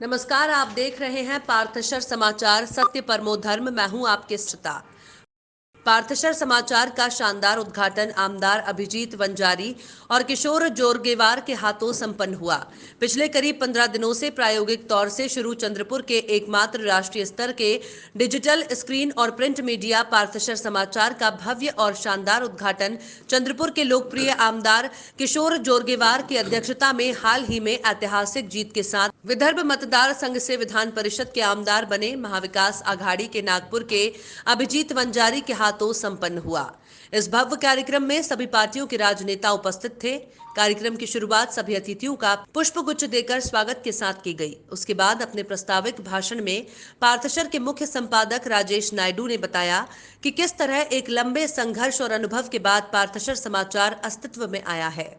नमस्कार, आप देख रहे हैं पार्थशर समाचार सत्य परमो धर्म। मैं हूं आपके श्रोता। पार्थशर समाचार का शानदार उद्घाटन आमदार अभिजीत वंजारी और किशोर जोरगेवार के हाथों संपन्न हुआ। पिछले करीब 15 दिनों से प्रायोगिक तौर से शुरू चंद्रपुर के एकमात्र राष्ट्रीय स्तर के डिजिटल स्क्रीन और प्रिंट मीडिया पार्थशर समाचार का भव्य और शानदार उद्घाटन चंद्रपुर के लोकप्रिय आमदार किशोर जोरगेवार की अध्यक्षता में हाल ही में ऐतिहासिक जीत के साथ विदर्भ मतदार संघ से विधान परिषद के आमदार बने महाविकास आघाड़ी के नागपुर के अभिजीत वंजारी के हाथों संपन्न हुआ। इस भव्य कार्यक्रम में सभी पार्टियों के राजनेता उपस्थित थे। कार्यक्रम की शुरुआत सभी अतिथियों का पुष्पगुच्छ देकर स्वागत के साथ की गई। उसके बाद अपने प्रस्ताविक भाषण में पार्थशर के मुख्य संपादक राजेश नायडू ने बताया कि किस तरह एक लंबे संघर्ष और अनुभव के बाद पार्थशर समाचार अस्तित्व में आया है।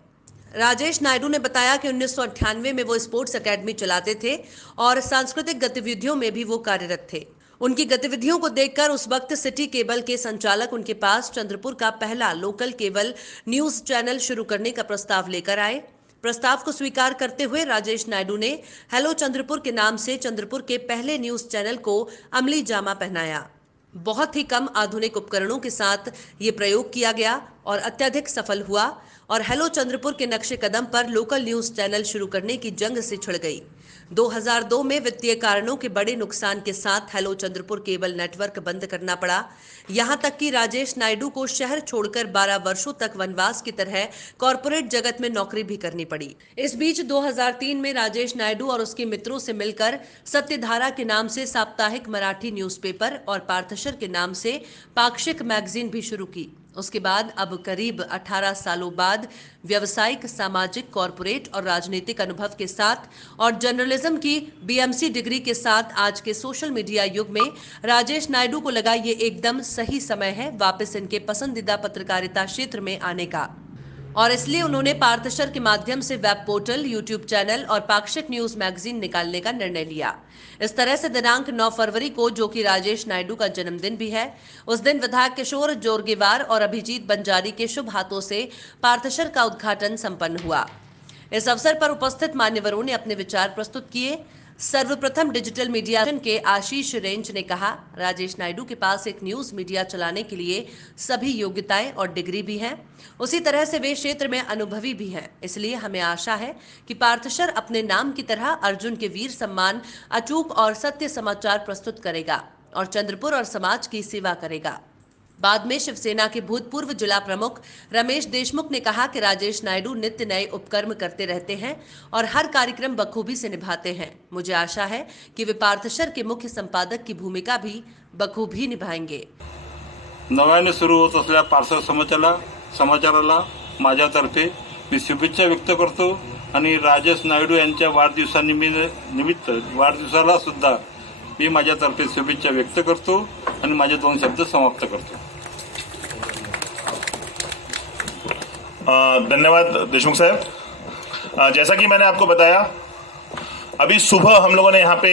राजेश नायडू ने बताया कि 1998 में वो स्पोर्ट्स एकेडमी चलाते थे और सांस्कृतिक गतिविधियों में भी वो कार्यरत थे। उनकी गतिविधियों को देखकर उस वक्त सिटी केबल के संचालक उनके पास चंद्रपुर का पहला लोकल केबल न्यूज चैनल शुरू करने का प्रस्ताव लेकर आए। प्रस्ताव को स्वीकार करते हुए राजेश नायडू ने हेलो चंद्रपुर के नाम से चंद्रपुर के पहले न्यूज चैनल को अमली जामा पहनाया। बहुत ही कम आधुनिक उपकरणों के साथ ये प्रयोग किया गया और अत्यधिक सफल हुआ और हेलो चंद्रपुर के नक्शे कदम पर लोकल न्यूज चैनल शुरू करने की जंग से छिड़ गई। 2002 में वित्तीय कारणों के बड़े नुकसान के साथ हेलो चंद्रपुर केबल नेटवर्क बंद करना पड़ा। यहां तक कि राजेश नायडू को शहर छोड़कर 12 वर्षों तक वनवास की तरह कॉरपोरेट जगत में नौकरी भी करनी पड़ी। इस बीच 2003 में राजेश नायडू और उसके मित्रों से मिलकर सत्यधारा के नाम से साप्ताहिक मराठी न्यूज़पेपर और पार्थशर के नाम से पाक्षिक मैगजीन भी शुरू की। उसके बाद अब करीब 18 सालों बाद व्यवसायिक, सामाजिक, कॉरपोरेट और राजनीतिक अनुभव के साथ और जर्नलिज्म की बीएमसी डिग्री के साथ आज के सोशल मीडिया युग में राजेश नायडू को लगा ये एकदम सही समय है वापस इनके पसंदीदा पत्रकारिता क्षेत्र में आने का, और इसलिए उन्होंने पार्थशर के माध्यम से वेब पोर्टल, यूट्यूब चैनल और पाक्षिक न्यूज मैगजीन निकालने का निर्णय लिया। इस तरह से दिनांक 9 फरवरी को, जो कि राजेश नायडू का जन्मदिन भी है, उस दिन विधायक किशोर जोरगेवार और अभिजीत वंजारी के शुभ हाथों से पार्थशर का उद्घाटन संपन्न हुआ। इस अवसर पर उपस्थित मान्यवरों ने अपने विचार प्रस्तुत किए। सर्वप्रथम डिजिटल मीडिया के आशीष रेंज ने कहा, राजेश नायडू के पास एक न्यूज मीडिया चलाने के लिए सभी योग्यताएं और डिग्री भी हैं। उसी तरह से वे क्षेत्र में अनुभवी भी हैं। इसलिए हमें आशा है कि पार्थशर अपने नाम की तरह अर्जुन के वीर सम्मान अचूक और सत्य समाचार प्रस्तुत करेगा और चंद्रपुर और समाज की सेवा करेगा। बाद में शिवसेना के भूतपूर्व जिला प्रमुख रमेश देशमुख ने कहा कि राजेश नायडू नित्य नए उपक्रम करते रहते हैं और हर कार्यक्रम बखूबी से निभाते हैं। मुझे आशा है कि वे पार्थशर के मुख्य संपादक की भूमिका भी बखूबी निभाएंगे। नव्याने सुरू होत असलेल्या पार्थशर समाचाराला माझ्यातर्फे मी शुभेच्छा व्यक्त करतो आणि राजेश नायडू यांच्या वाढदिवसानिमित्त वाढदिवसाला सुद्धा मी माझ्यातर्फे शुभेच्छा व्यक्त करतो आणि माझे 2 शब्द समाप्त करतो। धन्यवाद देशमुख साहब। जैसा कि मैंने आपको बताया, अभी सुबह हम लोगों ने यहाँ पे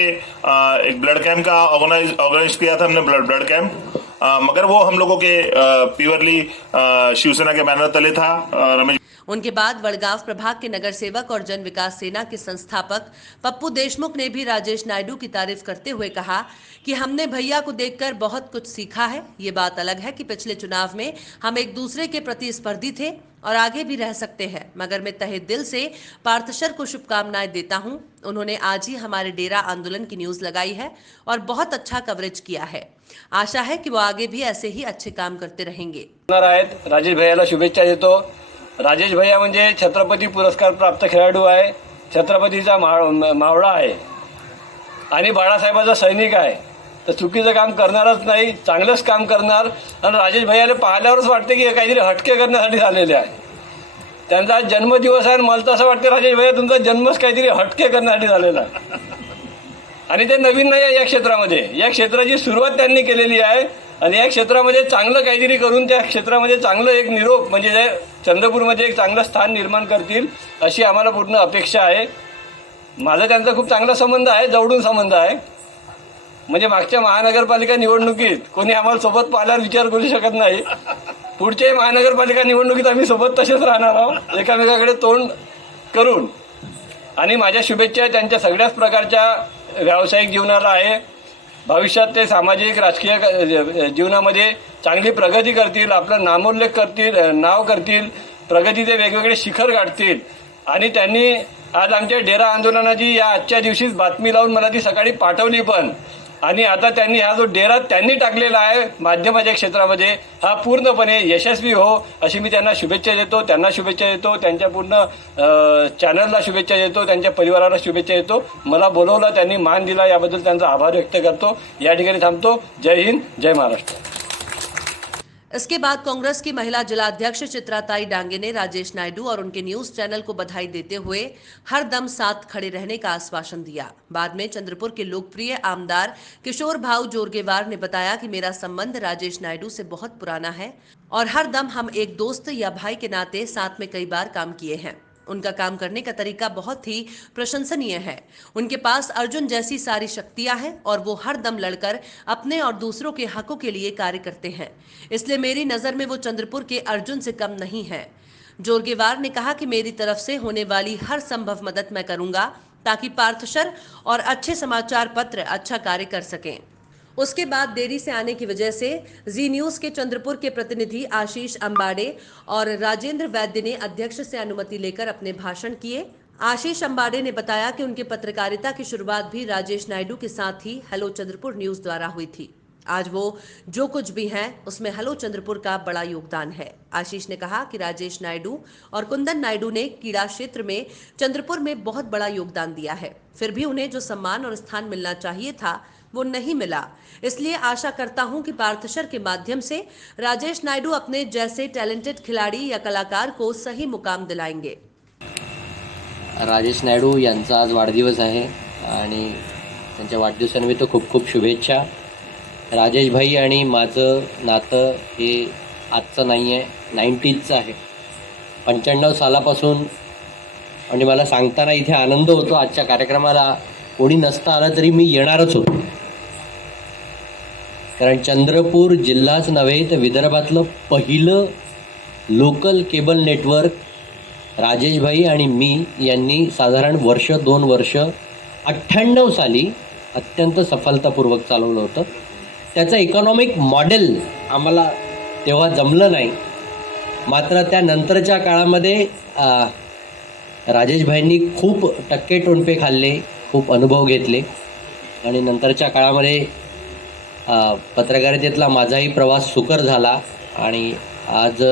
एक ब्लड कैंप का ऑर्गेनाइज किया था, हमने ब्लड कैंप, मगर वो हम लोगों के प्योरली शिवसेना के बैनर तले था। रमेश उनके बाद वडगांव प्रभाग के नगर सेवक और जन विकास सेना के संस्थापक पप्पू देशमुख ने भी राजेश नायडू की तारीफ करते हुए कहा कि हमने भैया को देखकर बहुत कुछ सीखा है। ये बात अलग है कि पिछले चुनाव में हम एक दूसरे के प्रतिस्पर्धी थे और आगे भी रह सकते हैं, मगर मैं तहे दिल से पार्थशर को शुभकामनाएं देता हूं। उन्होंने आज ही हमारे डेरा आंदोलन की न्यूज लगाई है और बहुत अच्छा कवरेज किया है। आशा है कि वो आगे भी ऐसे ही अच्छे काम करते रहेंगे। राजेश भैयाला शुभेच्छा देतो। राजेश भैया म्हणजे छत्रपती पुरस्कार प्राप्त खेळाडू आहे, छत्रपतीचा मावळा आहे आणि बाळासाहेबाचा सैनिक आहे। तर चुकीचं काम करणारच नाही, चांगलंच काम करणार। आणि राजेश भैयाला पाहिल्यावरच वाटते की काहीतरी हटके करण्यासाठी झालेले आहे। त्यांचा जन्मदिवस आहे आणि मला तर असं वाटतं राजेश भैया तुमचा जन्मच काहीतरी हटके करण्यासाठी झालेला आहे आणि ते नवीन नाही आहे या क्षेत्रामध्ये। या क्षेत्राची सुरुवात त्यांनी केलेली आहे आणि या क्षेत्रामध्ये चांगलं काहीतरी करून त्या क्षेत्रामध्ये चांगलं एक निरोप म्हणजे चंद्रपूरमध्ये एक चांगलं स्थान निर्माण करतील अशी आम्हाला पूर्ण अपेक्षा आहे। माझा त्यांचा खूप चांगला संबंध आहे, जवळून संबंध आहे। म्हणजे मागच्या महानगरपालिका निवडणुकीत कोणी आम्हाला सोबत पाहिल्यावर विचार करू शकत नाही। पुढच्या महानगरपालिका निवडणुकीत आम्ही सोबत तसेच राहणार आहोत, एकामेकाकडे तोंड करून। आणि माझ्या शुभेच्छा त्यांच्या सगळ्याच प्रकारच्या व्यावसायिक जीवनाला आहे. भविष्यात ते सामाजिक राजकीय जीवनामध्ये चांगली प्रगती करतील, आपलं नामोल्लेख करतील, नाव करतील, प्रगतीचे वेगवेगळे शिखर गाठतील. आणि त्यांनी आज आमच्या डेरा आंदोलनाची या आजच्या दिवशीच बातमी लावून मला ती सकाळी पाठवली पण. आणि आता त्यांनी हा जो डेरा त्यांनी टाकलेला आहे माध्यमाच्या क्षेत्रामध्ये हा पूर्णपणे यशस्वी हो अशी मी त्यांना शुभेच्छा देतो. त्यांना शुभेच्छा देतो, त्यांच्या पूर्ण चॅनलला शुभेच्छा देतो, त्यांच्या परिवाराला शुभेच्छा देतो. मला बोलवलं, त्यांनी मान दिला, याबद्दल त्यांचा आभार व्यक्त करतो. या ठिकाणी थांबतो. जय हिंद, जय महाराष्ट्र. इसके बाद कांग्रेस की महिला जिलाध्यक्ष चित्राताई डांगे ने राजेश नायडू और उनके न्यूज चैनल को बधाई देते हुए हर दम साथ खड़े रहने का आश्वासन दिया। बाद में चंद्रपुर के लोकप्रिय आमदार किशोर भाऊ जोरगेवार ने बताया कि मेरा संबंध राजेश नायडू से बहुत पुराना है और हर दम हम एक दोस्त या भाई के नाते साथ में कई बार काम किए हैं। उनका काम करने का तरीका बहुत ही प्रशंसनीय है। उनके पास अर्जुन जैसी सारी शक्तियां हैं और वो हर दम लड़कर अपने और दूसरों के हकों के लिए कार्य करते हैं। इसलिए मेरी नज़र में वो चंद्रपुर के अर्जुन से कम नहीं है। जोरगेवार ने कहा कि मेरी तरफ से होने वाली हर संभव मदद मैं करूंगा ताकि पार्थशर और अच्छे समाचार पत्र अच्छा कार्य कर सकें। उसके बाद देरी से आने की वजह से जी न्यूज के चंद्रपुर के प्रतिनिधि आशीष अंबाड़े और राजेंद्र वैद्य ने अध्यक्ष से अनुमति लेकर अपने भाषण किए। आशीष अंबाड़े ने बताया कि उनके पत्रकारिता की शुरुआत भी राजेश नायडू के साथ ही हेलो चंद्रपुर न्यूज द्वारा हुई थी। आज वो जो कुछ भी हैं उसमें हेलो चंद्रपुर का बड़ा योगदान है। आशीष ने कहा कि राजेश नायडू और कुंदन नायडू ने क्रीड़ा क्षेत्र में चंद्रपुर में बहुत बड़ा योगदान दिया है, फिर भी उन्हें जो सम्मान और स्थान मिलना चाहिए था वो नहीं मिला। इसलिए आशा करता हूं कि पार्थशर के माध्यम से राजेश नायडू अपने जैसे टैलेंटेड खिलाड़ी या कलाकार को सही मुकाम दिलाएंगे। राजेश नायडू यांचा आज वाढदिवस आहे आणि त्यांच्या वाढदिवसानिमित्त खूप खूप शुभेच्छा. राजेश भाई आणि माझं नातं हे आजचं नाही आहे, 90sचं आहे. 95 सालापासून. आणि मला सांगताना इथे आनंद होतो, आजच्या कार्यक्रमाला कोणी नसता आलं तरी मी येणारच होतो. कारण चंद्रपूर जिल्हाच नव्हे तर विदर्भातलं पहिलं लोकल केबल नेटवर्क राजेश भाई आणि मी यांनी साधारण 2 वर्ष 98 साली अत्यंत सफलतापूर्वक चालवलं होतं. त्याचं इकॉनॉमिक मॉडेल आम्हाला तेव्हा जमलं नाही, मात्र त्यानंतरच्या काळामध्ये राजेश भाईंनी खूप टक्के टोणपे खाल्ले, खूप अनुभव घेतले आणि नंतरच्या काळामध्ये पत्रकारितेतला माझाही प्रवास सुकर झाला आणि आज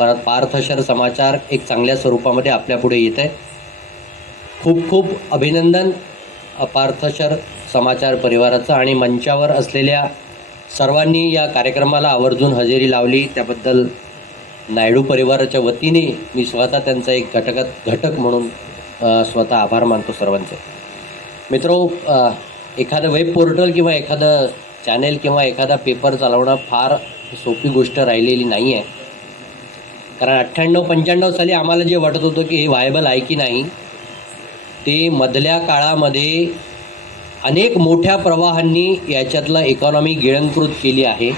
पार्थशर समाचार एक चांगल्या स्वरूपामध्ये आपल्यापुढे येत आहे. खूप खूप अभिनंदन पार्थशर समाचार परिवाराचं आणि मंचावर असलेल्या सर्वांनी या कार्यक्रमाला आवर्जून हजेरी लावली त्याबद्दल नायडू परिवाराच्या वतीने मी स्वतः त्यांचा एक घटक म्हणून स्वतः आभार मानतो सर्वांचे. मित्रो, एखादं वेब पोर्टल किंवा एखादं चॅनेल किंवा एखादा पेपर चालवणं फार सोपी गोष्ट राहिलेली नाही आहे. कारण 98-95 साली आम्हाला जे वाटत होतं की हे व्हायबल आहे की नाही, ते मधल्या काळामध्ये अनेक मोठ्या प्रवाहांनी याच्यातलं इकॉनॉमी गिळंकृत केली आहे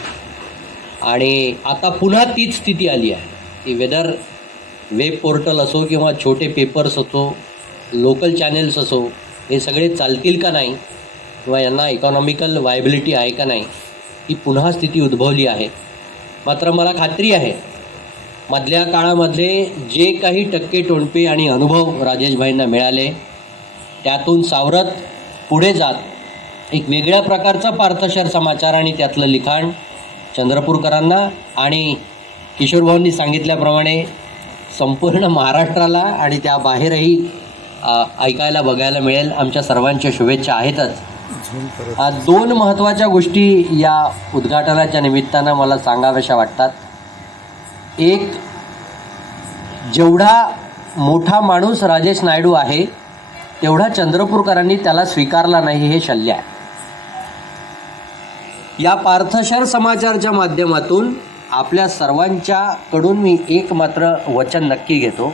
आणि आता पुन्हा तीच स्थिती आली आहे की वेदर वेब पोर्टल असो किंवा छोटे पेपर्स असो, लोकल चॅनेल्स असो, हे सगळे चालतील का नाही किंवा यांना इकॉनॉमिकल व्हायबिलिटी आहे का नाही, ही पुन्हा स्थिती उद्भवली आहे. मात्र मला खात्री आहे मधल्या काळामध्ये जे काही टक्के टोणपे आणि अनुभव राजेशभाईंना मिळाले त्यातून सावरत पुढे जात एक वेगळ्या प्रकारचा पार्थशर समाचार आणि त्यातलं लिखाण चंद्रपूरकरांना आणि किशोरभाऊंनी सांगितल्याप्रमाणे संपूर्ण महाराष्ट्राला आणि त्याबाहेरही ऐकायला बघायला मिळेल. आमच्या सर्वांच्या शुभेच्छा आहेतच. 2 महत्त्वाच्या गोष्टी या उद्घाटनाच्या निमित्तानं मला सांगाव्याशा वाटतात. एक, जेवढा मोठा माणूस राजेश नायडू आहे तेवढा चंद्रपूरकरांनी त्याला स्वीकारला नाही, हे शल्य आहे. या पार्थशर समाचारच्या माध्यमातून आपल्या सर्वांच्याकडून मी एक मात्र वचन नक्की घेतो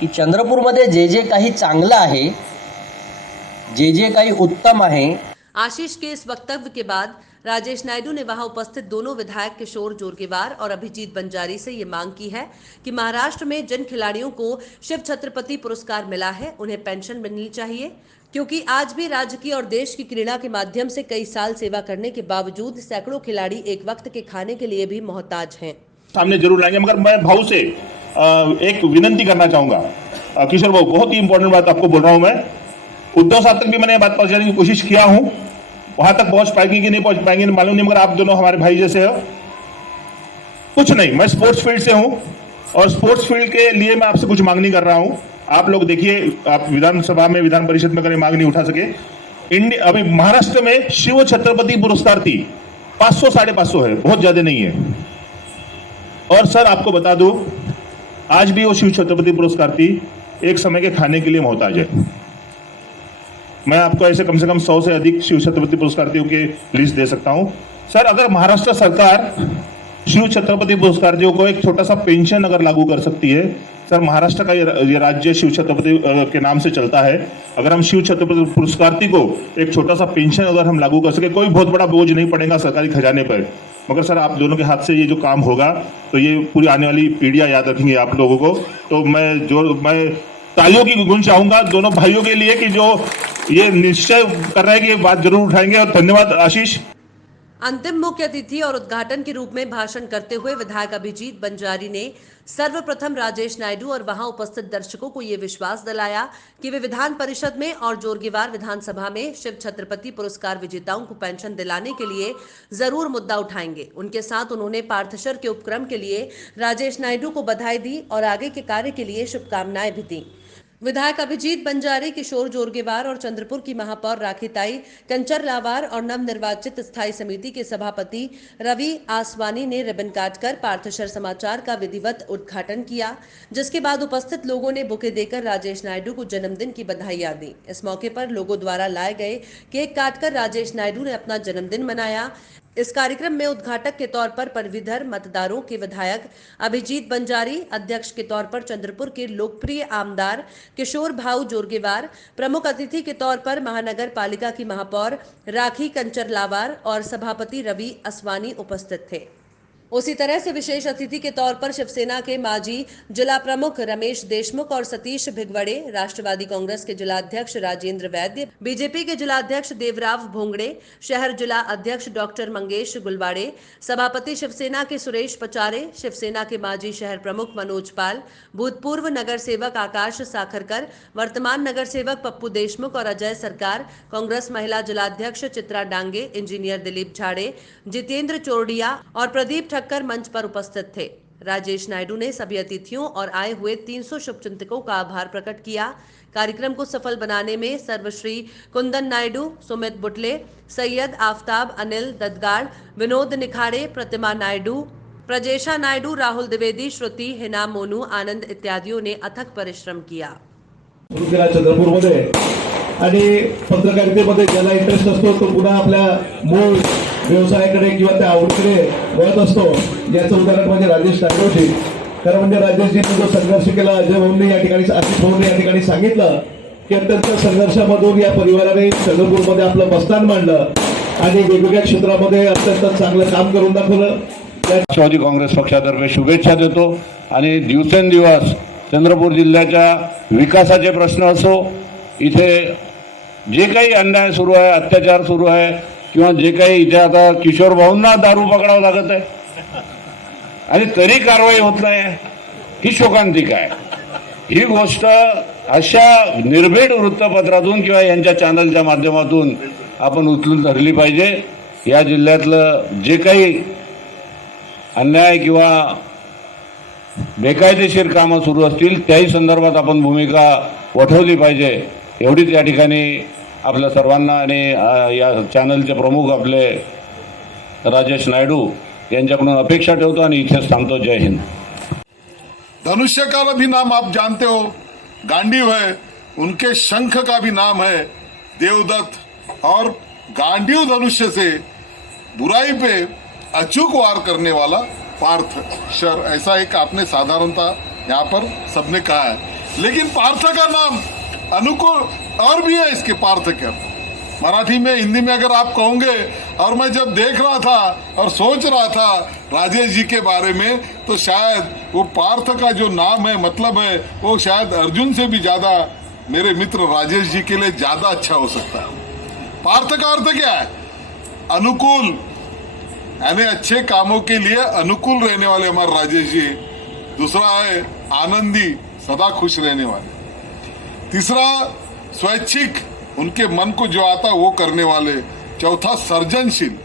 की चंद्रपूरमध्ये जे जे काही चांगलं आहे, जे जे काही उत्तम आहे. आशीष के इस वक्तव्य के बाद राजेश नायडू ने वहां उपस्थित दोनों विधायक किशोर जोरगेवार और अभिजीत बंजारी से ये मांग की है कि महाराष्ट्र में जिन खिलाड़ियों को शिव छत्रपति पुरस्कार मिला है उन्हें पेंशन मिलनी चाहिए, क्योंकि आज भी राज्य की और देश की क्रीड़ा के माध्यम से कई साल सेवा करने के बावजूद सैकड़ों खिलाड़ी एक वक्त के खाने के लिए भी मोहताज हैं। सामने जरूर लाएंगे, मगर मैं भाऊ से एक विनंती करना चाहूंगा। किशोर भाऊ, बहुत ही इंपॉर्टेंट बात आपको बोल रहा हूं मैं। उद्धव साहब तक भी मैंने बात पहुंचाने की कोशिश किया हूं, वहां तक पहुंच पाएंगे कि नहीं पहुंच पाएंगे मालूम नहीं, मगर आप दोनों हमारे भाई जैसे हो। कुछ नहीं, मैं स्पोर्ट्स फील्ड से हूं और स्पोर्ट्स फील्ड के लिए मैं आपसे कुछ मांग नहीं कर रहा हूं। आप लोग देखिए, आप विधानसभा में, विधान परिषद में कभी मांग नहीं उठा सके। अभी महाराष्ट्र में शिव छत्रपति पुरस्कार थी 500 550 है, बहुत ज्यादा नहीं है। और सर आपको बता दूं, आज भी वो शिव छत्रपति पुरस्कार थी एक समय के खाने के लिए मोहताज है। मैं आपको ऐसे कम से कम 100 से अधिक शिव छत्रपति पुरस्कार्थियों के लिस्ट दे सकता हूं। सर, अगर महाराष्ट्र सरकार शिव छत्रपति पुरस्कार्थियों को एक छोटा सा पेंशन अगर लागू कर सकती है, सर महाराष्ट्र का ये राज्य शिव छत्रपति के नाम से चलता है, अगर हम शिव छत्रपति पुरस्कार्थी को एक छोटा सा पेंशन अगर हम लागू कर सके, कोई बहुत बड़ा बोझ नहीं पड़ेगा सरकारी खजाने पर। मगर सर आप दोनों के हाथ से ये जो काम होगा तो ये पूरी आने वाली पीढ़ियां याद रखेंगी आप लोगों को। तो मैं तालियों की गुंज चाहूंगा दोनों भाइयों के लिए कि जो ये निश्चय कर रहे हैं कि ये बात जरूर उठाएंगे। और धन्यवाद आशीष। अंतिम मुख्य अतिथि और उद्घाटन के रूप में भाषण करते हुए विधायक अभिजीत बंजारी ने सर्वप्रथम राजेश नायडू और वहां उपस्थित दर्शकों को यह विश्वास दिलाया कि वे विधान परिषद में और जोरगेवार विधानसभा में शिव छत्रपति पुरस्कार विजेताओं को पेंशन दिलाने के लिए जरूर मुद्दा उठाएंगे। उनके साथ उन्होंने पार्थशर के उपक्रम के लिए राजेश नायडू को बधाई दी और आगे के कार्य के लिए शुभकामनाएं भी दी। विधायक अभिजीत बंजारी, किशोर जोरगेवार और चंद्रपुर की महापौर राखी ताई कंचर लावार और नवनिर्वाचित स्थायी समिति के सभापति रवि आसवानी ने रिबन काटकर पार्थशर समाचार का विधिवत उद्घाटन किया, जिसके बाद उपस्थित लोगों ने बुके देकर राजेश नायडू को जन्मदिन की बधाइयां दी। इस मौके पर लोगों द्वारा लाए गए केक काटकर राजेश नायडू ने अपना जन्मदिन मनाया। इस कार्यक्रम में उद्घाटक के तौर पर पदवीधर मतदारों के विधायक अभिजीत बंजारी, अध्यक्ष के तौर पर चंद्रपुर के लोकप्रिय आमदार किशोर भाऊ जोरगेवार, प्रमुख अतिथि के तौर पर महानगर पालिका की महापौर राखी कंचर लावार और सभापति रवि आसवानी उपस्थित थे। उसी तरह से विशेष अतिथि के तौर पर शिवसेना के माजी जिला प्रमुख रमेश देशमुख और सतीश भिगवड़े, राष्ट्रवादी कांग्रेस के जिला अध्यक्ष राजेंद्र वैद्य, बीजेपी के जिला अध्यक्ष देवराव भोंगड़े, शहर जिला अध्यक्ष डॉक्टर मंगेश गुलवाड़े, सभापति शिवसेना के सुरेश पचारे, शिवसेना के माजी शहर प्रमुख मनोज पाल, भूतपूर्व नगर सेवक आकाश साखरकर, वर्तमान नगर सेवक पप्पू देशमुख और अजय सरकार, कांग्रेस महिला जिलाध्यक्ष चित्रा डांगे, इंजीनियर दिलीप झाड़े, जितेंद्र चोरडिया और प्रदीप ठक्कर मंच पर उपस्थित थे। राजेश नायडू ने सभी अतिथियों और आए हुए 300 शुभचिंतकों का आभार प्रकट किया। कार्यक्रम को सफल बनाने में सर्वश्री कुंदन नायडू, सुमित बुटले, सैयद आफ्ताब, अनिल ददगाड़, विनोद निखाड़े, प्रतिमा नायडू, प्रजेशा नायडू, राहुल द्विवेदी, श्रुति, हिना मोनू, आनंद इत्यादियों ने अथक परिश्रम किया। चंद्रपूरमध्ये आणि पत्रकारितेमध्ये ज्याला इंटरेस्ट असतो तो पुन्हा आपल्या मूळ व्यवसायाकडे किंवा त्या आवडीकडे वळत असतो। याचं उदाहरण म्हणजे राजेश नायडूजी। खरं म्हणजे राजेशजींनी जो संघर्ष केला, अजय भाऊंनी या ठिकाणी, आशिष भाऊंनी या ठिकाणी सांगितलं की अत्यंत संघर्षामधून या परिवाराने चंद्रपूरमध्ये आपलं बस्तान मांडलं आणि वेगवेगळ्या क्षेत्रामध्ये अत्यंत चांगलं काम करून दाखवलं। राष्ट्रवादी काँग्रेस पक्षातर्फे शुभेच्छा देतो आणि दिवसेंदिवस चंद्रपूर जिल्ह्याच्या विकासाचे प्रश्न असो, इथे जे काही अन्याय सुरू आहे, अत्याचार सुरू आहे किंवा जे काही इथे आता किशोर भाऊंना दारू पकडावं लागत आहे आणि तरी कारवाई होत नाही, ही शोकांतिका आहे। ही गोष्ट अशा निर्भीड वृत्तपत्रातून किंवा यांच्या चॅनलच्या माध्यमातून आपण उचलून धरली पाहिजे। या जिल्ह्यातलं जे काही अन्याय किंवा बेकायदेशीर कामं सुरू असतील त्याही संदर्भात आपण भूमिका वठवली पाहिजे, एवढीच या ठिकाणी आपल्या सर्वांना आणि या चॅनलचे प्रमुख आपले राजेश नायडू यांच्याकडून अपेक्षा ठेवतो आणि इथेच थांबतो। जय हिंद। धनुष्य का भी नाम आप जानते हो, गांडीव है, उनके शंख का भी नाम है देवदत्त। और गांडीव धनुष्य से बुराई पे अचूक वार करने वाला पार्थशर, ऐसा एक आपने साधारणता यहाँ पर सबने कहा है। लेकिन पार्थ का नाम अनुकूल और भी है इसके पार्थ के। मराठी में, हिंदी में अगर आप कहोगे और मैं जब देख रहा था और सोच रहा था राजेश जी के बारे में, तो शायद वो पार्थ का जो नाम है, मतलब है, वो शायद अर्जुन से भी ज्यादा मेरे मित्र राजेश जी के लिए ज्यादा अच्छा हो सकता है। पार्थ का अर्थ क्या है? अनुकूल, यानी अच्छे कामों के लिए अनुकूल रहने वाले हमारे राजेश जी। दूसरा है आनंदी, सदा खुश रहने वाले। तीसरा स्वैच्छिक, उनके मन को जो आता वो करने वाले। चौथा सर्जनशील,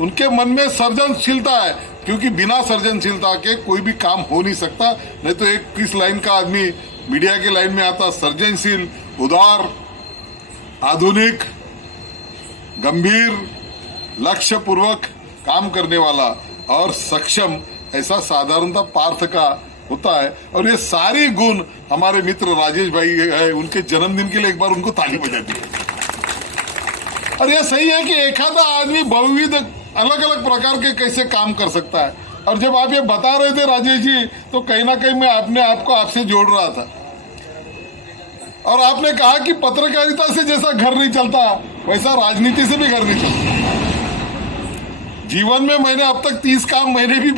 उनके मन में सर्जनशीलता है, क्योंकि बिना सर्जनशीलता के कोई भी काम हो नहीं सकता। नहीं तो एक किस लाइन का आदमी मीडिया के लाइन में आता, सर्जनशील, उदार, आधुनिक, गंभीर, लक्ष्य पूर्वक काम करने वाला और सक्षम, ऐसा साधारणतः पार्थ का होता है। और ये सारी गुण हमारे मित्र राजेश भाई है। उनके जन्मदिन के लिए एक बार उनको ताली बजा दी। और ये सही है कि एखादा आदमी बहुविध अलग अलग प्रकार के कैसे काम कर सकता है। और जब आप ये बता रहे थे राजेश जी, तो कहीं ना कहीं मैं अपने आप को आपसे जोड़ रहा था। और आपने कहा कि पत्रकारिता से जैसा घर नहीं चलता, वैसा राजनीति से भी घर नहीं चलता। जीवन में मैंने अब तक 30 काम मैंने भी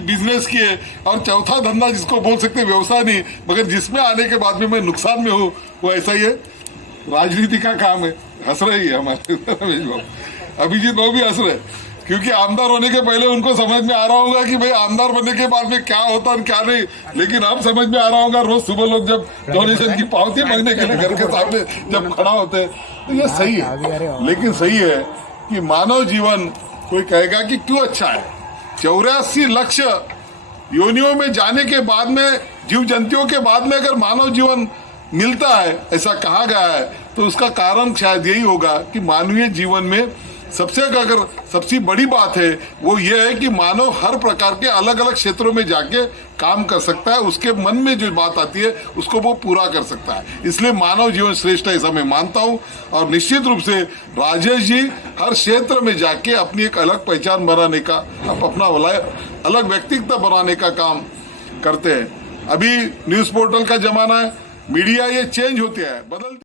बिजनेस किए, और चौथा धंधा जिसको बोल सकते व्यवसाय नहीं, मगर जिसमें आने के बाद में मैं नुकसान में हूँ, वो ऐसा ही है, राजनीति का काम है। हंस रही है हमारे रमेश बाबू, अभिजीत बाबू भी हंस रहे, क्योंकि आमदार होने के पहले उनको समझ में आ रहा होगा कि भाई आमदार बनने के बाद में क्या होता है क्या नहीं। लेकिन अब समझ में आ रहा होगा, रोज सुबह लोग जब डोनेशन की पावती मांगने के लिए घर के सामने जब खड़ा होते हैं, तो ये सही है। लेकिन सही है कि मानव जीवन, कोई कहेगा कि क्यों अच्छा है, 84 लाख योनियों में जाने के बाद में, जीव जंतुओं के बाद में अगर मानव जीवन मिलता है, ऐसा कहा गया है, तो उसका कारण शायद यही होगा कि मानवीय जीवन में सबसे बड़ी बात है वो ये है कि मानव हर प्रकार के अलग अलग क्षेत्रों में जाके काम कर सकता है। उसके मन में जो बात आती है उसको वो पूरा कर सकता है। इसलिए मानव जीवन श्रेष्ठ है, ऐसा मैं मानता हूँ। और निश्चित रूप से राजेश जी हर क्षेत्र में जाके अपनी एक अलग पहचान बनाने का, अपना अलग व्यक्तित्व बनाने का काम करते हैं। अभी न्यूज पोर्टल का जमाना है, मीडिया ये चेंज होती है, बदलती